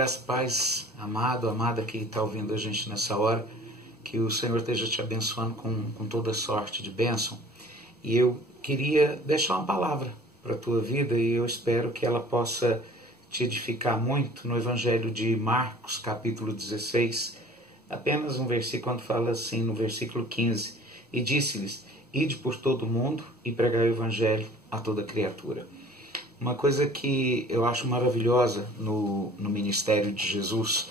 graça e paz, amado, amada que está ouvindo a gente nessa hora, que o Senhor esteja te abençoando com toda sorte de bênção. E eu queria deixar uma palavra para a tua vida e eu espero que ela possa te edificar muito no Evangelho de Marcos, capítulo 16, apenas um versículo quando fala assim, no versículo 15, e disse-lhes, ide por todo o mundo e pregai o Evangelho a toda criatura. Uma coisa que eu acho maravilhosa no ministério de Jesus,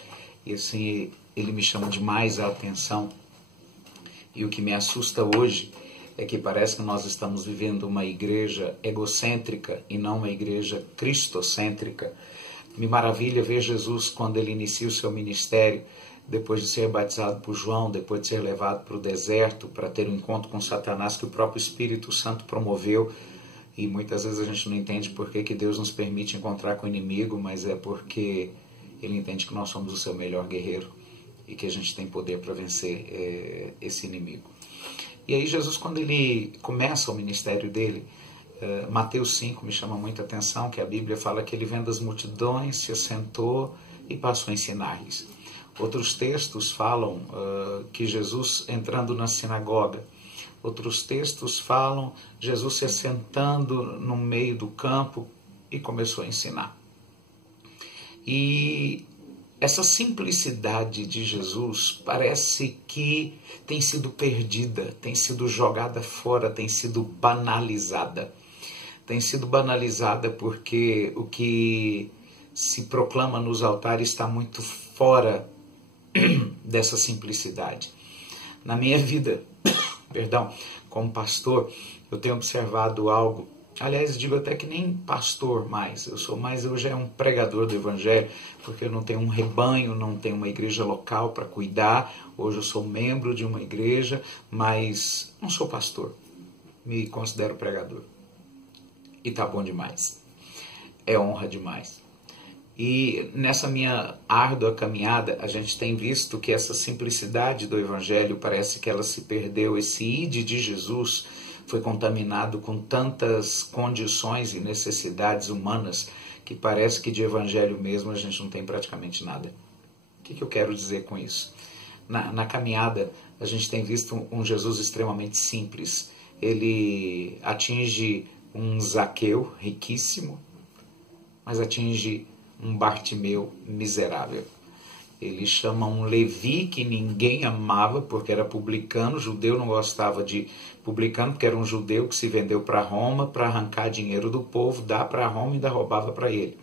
e assim, ele me chama demais a atenção, e o que me assusta hoje é que parece que nós estamos vivendo uma igreja egocêntrica e não uma igreja cristocêntrica. Me maravilha ver Jesus quando ele inicia o seu ministério, depois de ser batizado por João, depois de ser levado para o deserto para ter um encontro com Satanás que o próprio Espírito Santo promoveu. E muitas vezes a gente não entende por que Deus nos permite encontrar com o inimigo, mas é porque Ele entende que nós somos o seu melhor guerreiro e que a gente tem poder para vencer esse inimigo. E aí Jesus, quando ele começa o ministério dele, Mateus 5 me chama muita atenção, que a Bíblia fala que ele vendo as multidões, se assentou e passou a ensinar-lhes. Outros textos falam que Jesus entrando na sinagoga. Outros textos falam Jesus se assentando no meio do campo e começou a ensinar. E essa simplicidade de Jesus parece que tem sido perdida, tem sido jogada fora, tem sido banalizada. Tem sido banalizada porque o que se proclama nos altares está muito fora dessa simplicidade. Na minha vida, como pastor, eu tenho observado algo, aliás, digo até que nem pastor mais, eu já é um pregador do Evangelho, porque eu não tenho um rebanho, não tenho uma igreja local para cuidar, hoje eu sou membro de uma igreja, mas não sou pastor, me considero pregador, e tá bom demais, é honra demais. E nessa minha árdua caminhada, a gente tem visto que essa simplicidade do Evangelho parece que ela se perdeu. Esse ide de Jesus foi contaminado com tantas condições e necessidades humanas que parece que de Evangelho mesmo a gente não tem praticamente nada. O que eu quero dizer com isso? Na caminhada, a gente tem visto um Jesus extremamente simples. Ele atinge um Zaqueu riquíssimo, mas atinge um Bartimeu miserável. Ele chama um Levi que ninguém amava porque era publicano, judeu não gostava de publicano porque era um judeu que se vendeu para Roma para arrancar dinheiro do povo, dar para Roma e ainda roubava para ele.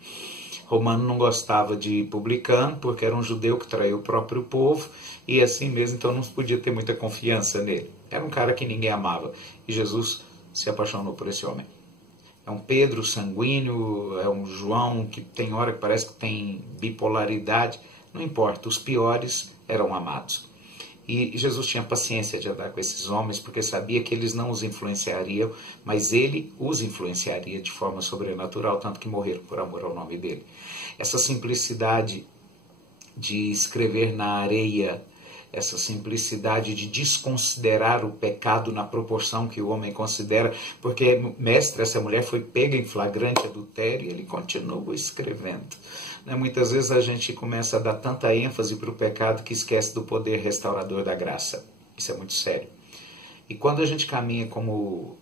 Romano não gostava de publicano porque era um judeu que traiu o próprio povo e assim mesmo, então não podia ter muita confiança nele. Era um cara que ninguém amava e Jesus se apaixonou por esse homem. É um Pedro sanguíneo, é um João que tem hora que parece que tem bipolaridade, não importa, os piores eram amados. E Jesus tinha paciência de andar com esses homens, porque sabia que eles não os influenciariam, mas ele os influenciaria de forma sobrenatural, tanto que morreram por amor ao nome dele. Essa simplicidade de escrever na areia, essa simplicidade de desconsiderar o pecado na proporção que o homem considera, porque, mestre, essa mulher foi pega em flagrante adultério e ele continua escrevendo. Muitas vezes a gente começa a dar tanta ênfase para o pecado que esquece do poder restaurador da graça. Isso é muito sério. E quando a gente caminha como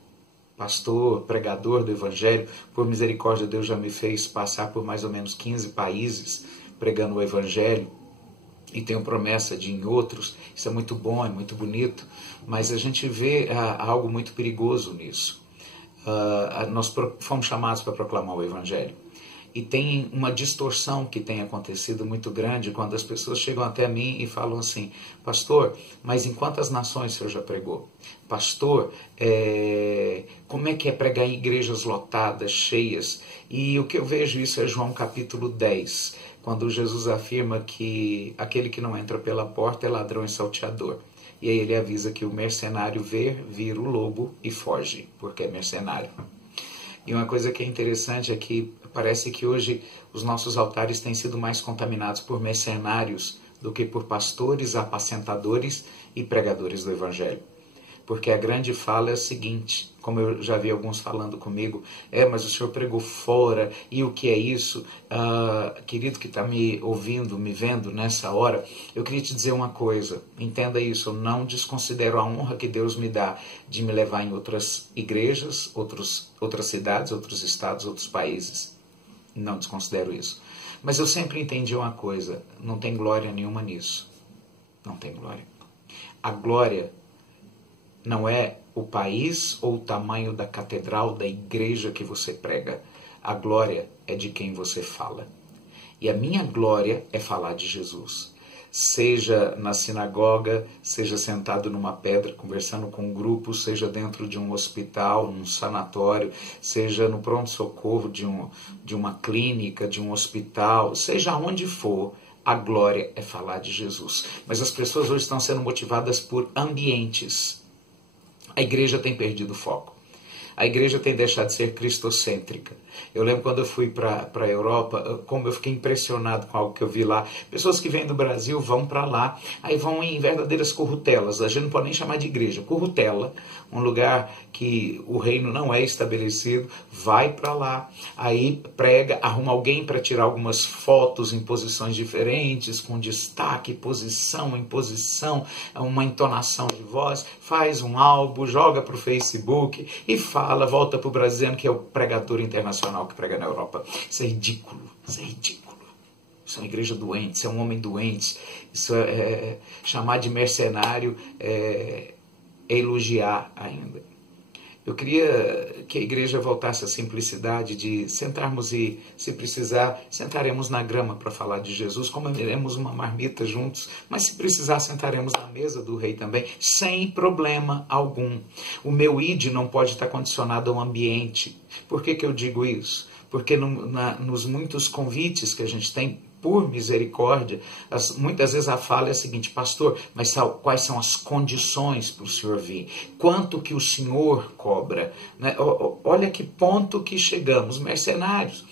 pastor, pregador do Evangelho, por misericórdia Deus já me fez passar por mais ou menos 15 países pregando o Evangelho, e tenho promessa de em outros, isso é muito bom, é muito bonito, mas a gente vê algo muito perigoso nisso. Nós fomos chamados para proclamar o Evangelho. E tem uma distorção que tem acontecido muito grande quando as pessoas chegam até mim e falam assim, pastor, mas em quantas nações o senhor já pregou? Pastor, como é que é pregar em igrejas lotadas, cheias? E o que eu vejo isso é João capítulo 10, quando Jesus afirma que aquele que não entra pela porta é ladrão e salteador. E aí ele avisa que o mercenário vira o lobo e foge, porque é mercenário. E uma coisa que é interessante é que parece que hoje os nossos altares têm sido mais contaminados por mercenários do que por pastores, apacentadores e pregadores do Evangelho. Porque a grande fala é a seguinte, como eu já vi alguns falando comigo, mas o senhor pregou fora, e o que é isso? Querido que está me ouvindo, me vendo nessa hora, eu queria te dizer uma coisa, entenda isso, eu não desconsidero a honra que Deus me dá de me levar em outras igrejas, outras cidades, outros estados, outros países. Não desconsidero isso. Mas eu sempre entendi uma coisa, não tem glória nenhuma nisso. Não tem glória. A glória não é o país ou o tamanho da catedral, da igreja que você prega. A glória é de quem você fala. E a minha glória é falar de Jesus. Seja na sinagoga, seja sentado numa pedra conversando com um grupo, seja dentro de um hospital, num sanatório, seja no pronto-socorro de uma clínica, de um hospital, seja onde for, a glória é falar de Jesus. Mas as pessoas hoje estão sendo motivadas por ambientes. A igreja tem perdido o foco. A igreja tem deixado de ser cristocêntrica. Eu lembro quando eu fui para a Europa, como eu fiquei impressionado com algo que eu vi lá. Pessoas que vêm do Brasil vão para lá, aí vão em verdadeiras currutelas. A gente não pode nem chamar de igreja. Currutela, um lugar que o reino não é estabelecido, vai para lá, aí prega, arruma alguém para tirar algumas fotos em posições diferentes, com destaque, posição, imposição, uma entonação de voz, faz um álbum, joga para o Facebook e fala, volta para o Brasil, que é o pregador internacional que prega na Europa. Isso é ridículo, isso é ridículo. Isso é uma igreja doente, isso é um homem doente, isso chamar de mercenário é elogiar ainda. Eu queria que a igreja voltasse à simplicidade de sentarmos e, se precisar, sentaremos na grama para falar de Jesus, comeremos uma marmita juntos, mas se precisar, sentaremos na mesa do rei também, sem problema algum. O meu id não pode estar condicionado ao ambiente. Por que eu digo isso? Porque nos muitos convites que a gente tem, por misericórdia, muitas vezes a fala é a seguinte: pastor, mas quais são as condições para o senhor vir? Quanto que o senhor cobra? Né? Olha que ponto que chegamos, mercenários.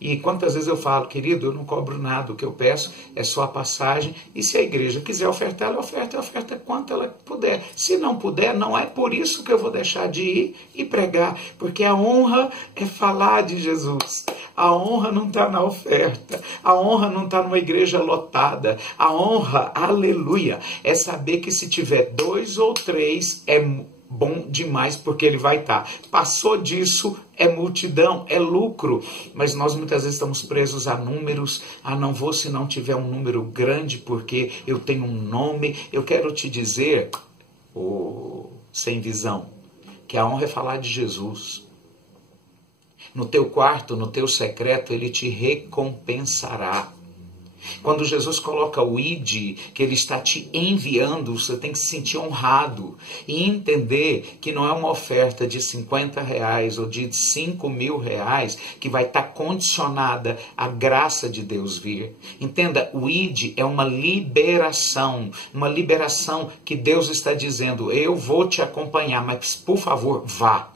E quantas vezes eu falo, querido, eu não cobro nada, o que eu peço é só a passagem, e se a igreja quiser ofertar, ela oferta quanto ela puder. Se não puder, não é por isso que eu vou deixar de ir e pregar, porque a honra é falar de Jesus. A honra não está na oferta, a honra não está numa igreja lotada, a honra, aleluia, é saber que se tiver 2 ou 3 é bom demais, porque ele vai estar. Passou disso, é multidão, é lucro. Mas nós muitas vezes estamos presos a números. Não vou se não tiver um número grande, porque eu tenho um nome. Eu quero te dizer, sem visão, que a honra é falar de Jesus. No teu quarto, no teu secreto, ele te recompensará. Quando Jesus coloca o id, que ele está te enviando, você tem que se sentir honrado e entender que não é uma oferta de R$50 ou de R$5.000 que vai estar condicionada à graça de Deus vir. Entenda, o id é uma liberação que Deus está dizendo: eu vou te acompanhar, mas por favor, vá.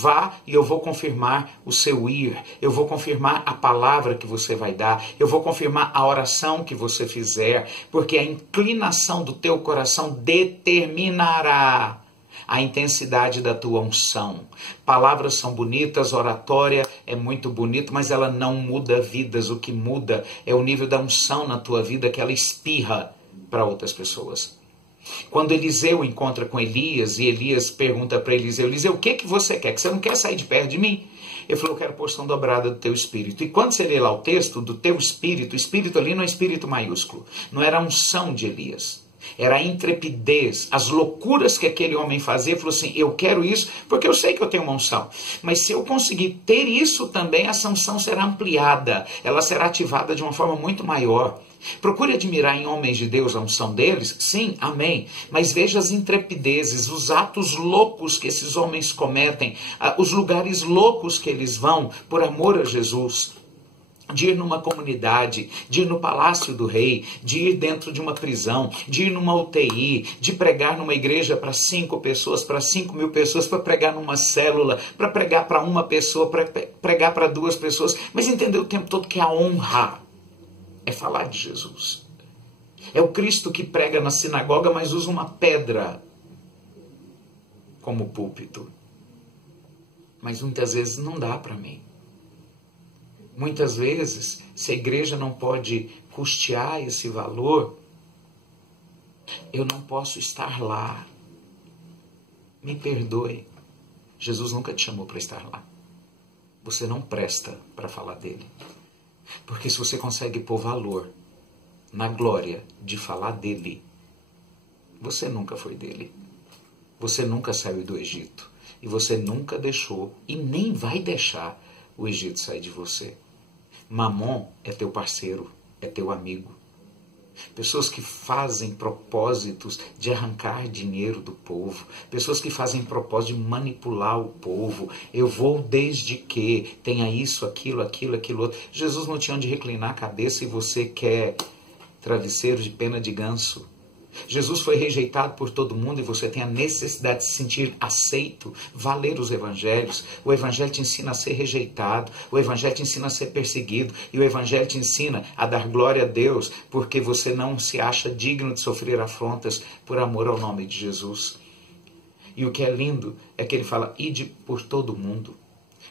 Vá e eu vou confirmar o seu ir, eu vou confirmar a palavra que você vai dar, eu vou confirmar a oração que você fizer, porque a inclinação do teu coração determinará a intensidade da tua unção. Palavras são bonitas, oratória é muito bonito, mas ela não muda vidas. O que muda é o nível da unção na tua vida, que ela espirra para outras pessoas. Quando Eliseu encontra com Elias, e Elias pergunta para Eliseu: Eliseu, o que você quer? Que você não quer sair de perto de mim? Ele falou: eu quero porção dobrada do teu espírito. E quando você lê lá o texto do teu espírito, o espírito ali não é espírito maiúsculo, não era a unção de Elias, era a intrepidez, as loucuras que aquele homem fazia. Ele falou assim: eu quero isso porque eu sei que eu tenho uma unção, mas se eu conseguir ter isso também, essa unção será ampliada, ela será ativada de uma forma muito maior. Procure admirar em homens de Deus a unção deles, sim, amém, mas veja as intrepidezes, os atos loucos que esses homens cometem, os lugares loucos que eles vão por amor a Jesus. De ir numa comunidade, de ir no palácio do rei, de ir dentro de uma prisão, de ir numa UTI, de pregar numa igreja para 5 pessoas, para 5.000 pessoas, para pregar numa célula, para pregar para uma pessoa, para pregar para 2 pessoas, mas entender o tempo todo que a honra é falar de Jesus. É o Cristo que prega na sinagoga, mas usa uma pedra como púlpito. Mas muitas vezes não dá para mim. Muitas vezes, se a igreja não pode custear esse valor, eu não posso estar lá. Me perdoe. Jesus nunca te chamou para estar lá. Você não presta para falar dele. Porque se você consegue pôr valor na glória de falar dele, você nunca foi dele. Você nunca saiu do Egito. E você nunca deixou e nem vai deixar o Egito sair de você. Mamon é teu parceiro, é teu amigo. Pessoas que fazem propósitos de arrancar dinheiro do povo. Pessoas que fazem propósito de manipular o povo. Eu vou desde que tenha isso, aquilo outro. Jesus não tinha onde reclinar a cabeça e você quer travesseiro de pena de ganso. Jesus foi rejeitado por todo mundo e você tem a necessidade de se sentir aceito. Vá ler os evangelhos. O evangelho te ensina a ser rejeitado. O evangelho te ensina a ser perseguido. E o evangelho te ensina a dar glória a Deus, porque você não se acha digno de sofrer afrontas por amor ao nome de Jesus. E o que é lindo é que ele fala, ide por todo mundo.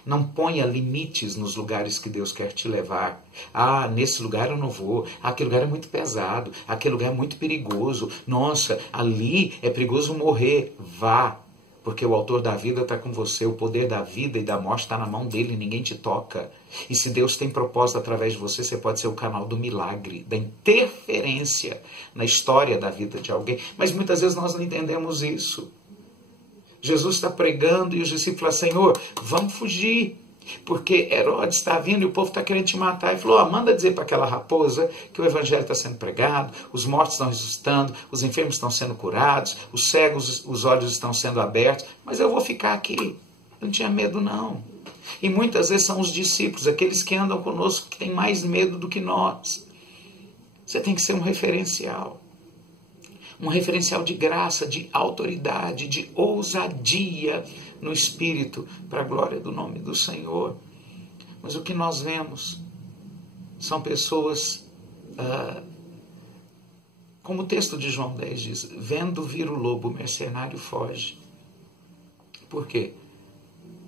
Não ponha limites nos lugares que Deus quer te levar. Ah, nesse lugar eu não vou. Aquele lugar é muito pesado. Aquele lugar é muito perigoso. Nossa, ali é perigoso morrer. Vá, porque o autor da vida está com você. O poder da vida e da morte está na mão dele. Ninguém te toca. E se Deus tem propósito através de você, você pode ser o canal do milagre, da interferência na história da vida de alguém. Mas muitas vezes nós não entendemos isso. Jesus está pregando e os discípulos falam, Senhor, vamos fugir, porque Herodes está vindo e o povo está querendo te matar. Ele falou, manda dizer para aquela raposa que o evangelho está sendo pregado, os mortos estão ressuscitando, os enfermos estão sendo curados, os cegos, os olhos estão sendo abertos, mas eu vou ficar aqui. Eu não tinha medo não. E muitas vezes são os discípulos, aqueles que andam conosco, que têm mais medo do que nós. Você tem que ser um referencial. Um referencial de graça, de autoridade, de ousadia no Espírito, para a glória do nome do Senhor. Mas o que nós vemos são pessoas, como o texto de João 10 diz, vendo vir o lobo, o mercenário foge. Por quê?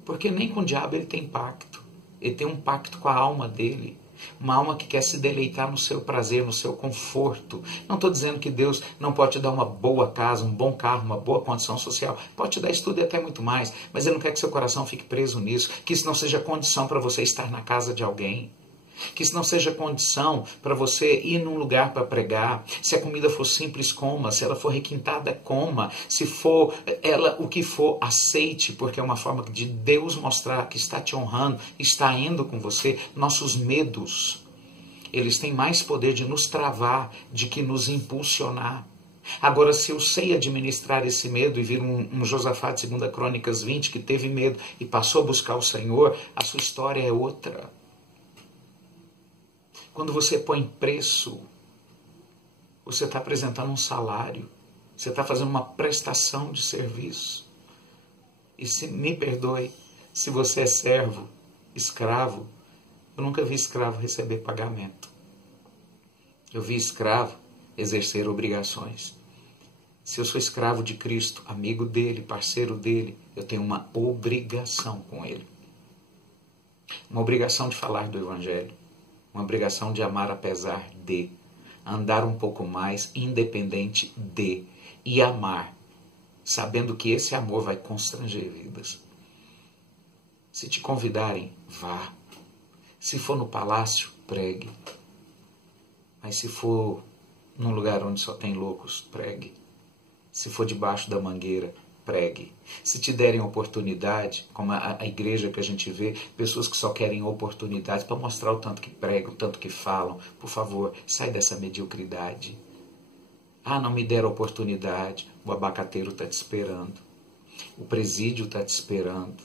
Porque nem com o diabo ele tem pacto. Ele tem um pacto com a alma dele. Uma alma que quer se deleitar no seu prazer, no seu conforto. Não estou dizendo que Deus não pode te dar uma boa casa, um bom carro, uma boa condição social. Pode te dar isso tudo e até muito mais. Mas Ele não quer que seu coração fique preso nisso. Que isso não seja condição para você estar na casa de alguém. Que isso não seja condição para você ir num lugar para pregar. Se a comida for simples, coma. Se ela for requintada, coma. Se for ela o que for, aceite, porque é uma forma de Deus mostrar que está te honrando, está indo com você. Nossos medos, eles têm mais poder de nos travar, de que nos impulsionar. Agora, se eu sei administrar esse medo e vir um Josafá de 2 Crônicas 20 que teve medo e passou a buscar o Senhor, a sua história é outra. Quando você põe preço, você está apresentando um salário, você está fazendo uma prestação de serviço. E me perdoe, se você é servo, escravo, eu nunca vi escravo receber pagamento. Eu vi escravo exercer obrigações. Se eu sou escravo de Cristo, amigo dele, parceiro dele, eu tenho uma obrigação com ele. Uma obrigação de falar do Evangelho. Uma obrigação de amar apesar de, andar um pouco mais independente de, e amar, sabendo que esse amor vai constranger vidas. Se te convidarem, vá. Se for no palácio, pregue. Mas se for num lugar onde só tem loucos, pregue. Se for debaixo da mangueira, pregue. Se te derem oportunidade, como a igreja que a gente vê, pessoas que só querem oportunidade para mostrar o tanto que pregam, o tanto que falam, por favor, sai dessa mediocridade. Ah, não me deram oportunidade, o abacateiro está te esperando, o presídio está te esperando,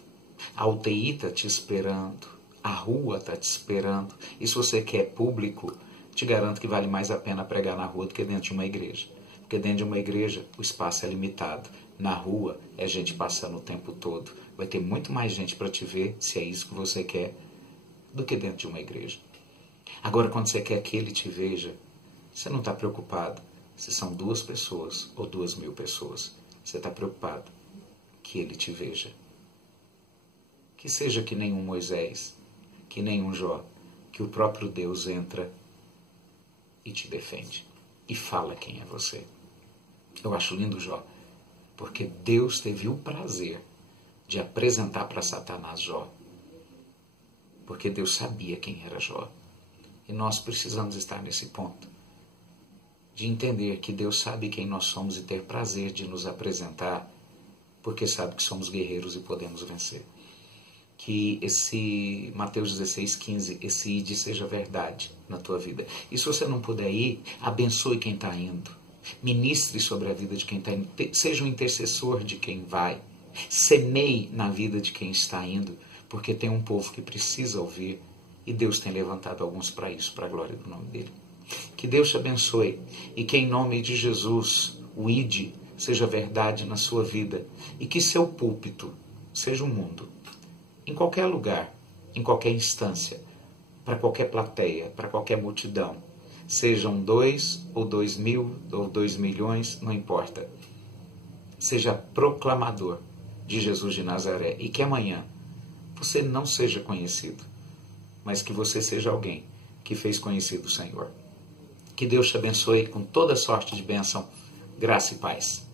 a UTI está te esperando, a rua está te esperando. E se você quer público, te garanto que vale mais a pena pregar na rua do que dentro de uma igreja. Porque dentro de uma igreja o espaço é limitado. Na rua é gente passando o tempo todo. Vai ter muito mais gente para te ver, se é isso que você quer, do que dentro de uma igreja. Agora, quando você quer que ele te veja, você não está preocupado se são 2 pessoas ou 2.000 pessoas. Você está preocupado que ele te veja. Que seja que nem um Moisés, que nem um Jó, que o próprio Deus entra e te defende e fala quem é você. Eu acho lindo Jó, porque Deus teve o prazer de apresentar para Satanás Jó, porque Deus sabia quem era Jó. E nós precisamos estar nesse ponto, de entender que Deus sabe quem nós somos e ter prazer de nos apresentar, porque sabe que somos guerreiros e podemos vencer. Que esse Mateus 16:15, esse ide seja verdade na tua vida. E se você não puder ir, abençoe quem está indo. Ministre sobre a vida de quem está indo. Seja um intercessor de quem vai. Semeie na vida de quem está indo, porque tem um povo que precisa ouvir e Deus tem levantado alguns para isso, para a glória do nome dele. Que Deus te abençoe e que em nome de Jesus o ide seja verdade na sua vida e que seu púlpito seja um mundo. Em qualquer lugar, em qualquer instância, para qualquer plateia, para qualquer multidão, sejam 2 ou 2.000 ou 2 milhões, não importa. Seja proclamador de Jesus de Nazaré e que amanhã você não seja conhecido, mas que você seja alguém que fez conhecido o Senhor. Que Deus te abençoe com toda sorte de bênção, graça e paz.